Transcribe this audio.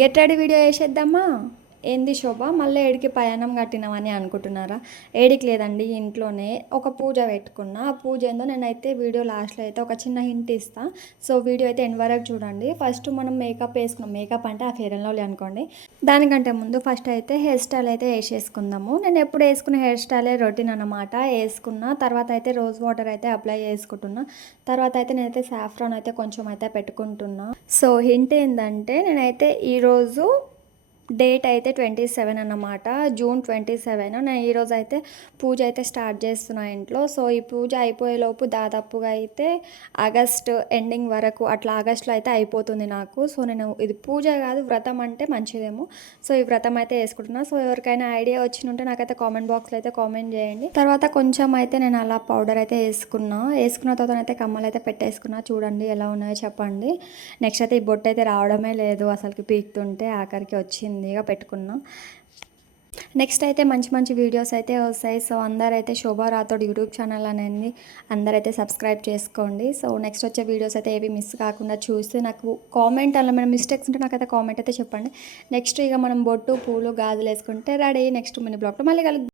Get ready video వేసేద్దామా? ఏంది శోభ, మళ్ళీ ఏడికి పయనం కట్టినామని అనుకుంటున్నారా? ఏడికి లేదండి, ఇంట్లోనే ఒక పూజ పెట్టుకున్నా. ఆ పూజ ఏందో నేనైతే వీడియో లాస్ట్లో అయితే ఒక చిన్న హింట్ ఇస్తా. సో వీడియో అయితే ఎండ్ వరకు చూడండి. ఫస్ట్ మనం మేకప్ వేసుకున్నాం. మేకప్ అంటే ఆ ఫెయిర్ అండ్ లవ్లీ అనుకోండి. దానికంటే ముందు ఫస్ట్ అయితే హెయిర్ స్టైల్ అయితే వేసేసుకుందాము. నేను ఎప్పుడు వేసుకునే హెయిర్ స్టైలే రొటీన్ అనమాట. వేసుకున్న తర్వాత అయితే రోజ్ వాటర్ అయితే అప్లై చేసుకుంటున్నా. తర్వాత అయితే నేనైతే సాఫ్రాన్ అయితే కొంచెం అయితే పెట్టుకుంటున్నా. సో హింట్ ఏంటంటే, నేనైతే ఈరోజు డేట్ అయితే 27 అన్నమాట, జూన్ 27. నేను ఈరోజు అయితే పూజ అయితే స్టార్ట్ చేస్తున్నా ఇంట్లో. సో ఈ పూజ అయిపోయేలోపు దాదాపుగా అయితే ఆగస్ట్ ఎండింగ్ వరకు అట్లా ఆగస్ట్లో అయితే అయిపోతుంది నాకు. సో నేను ఇది పూజ కాదు, వ్రతం అంటే మంచిదేమో. సో ఈ వ్రతం అయితే వేసుకుంటున్నా. సో ఎవరికైనా ఐడియా వచ్చినుంటే నాకైతే కామెంట్ బాక్స్లో అయితే కామెంట్ చేయండి. తర్వాత కొంచెం అయితే నేను అలా పౌడర్ అయితే వేసుకున్న తర్వాత అయితే కమ్మలు అయితే పెట్టేసుకున్నా. చూడండి ఎలా ఉన్నాయో చెప్పండి. నెక్స్ట్ అయితే ఈ బొట్టు అయితే రావడమే లేదు, అసలుకి పీకుతుంటే ఆఖరికి వచ్చింది, ఇక పెట్టుకున్నా. నెక్స్ట్ అయితే మంచి మంచి వీడియోస్ అయితే వస్తాయి. సో అందరైతే శోభా రాథోడ్ యూట్యూబ్ ఛానల్ అనేది అందరైతే సబ్స్క్రైబ్ చేసుకోండి. సో నెక్స్ట్ వచ్చే వీడియోస్ అయితే ఏవి మిస్ కాకుండా చూస్తే నాకు కామెంట్, అలా మన మిస్టేక్స్ ఉంటే నాకైతే కామెంట్ అయితే చెప్పండి. నెక్స్ట్ ఇక మనం బొట్టు పూలు గాజులు వేసుకుంటే రెడీ. నెక్స్ట్ మినీ బ్లాగ్లో మళ్ళీ కలుద్దాం.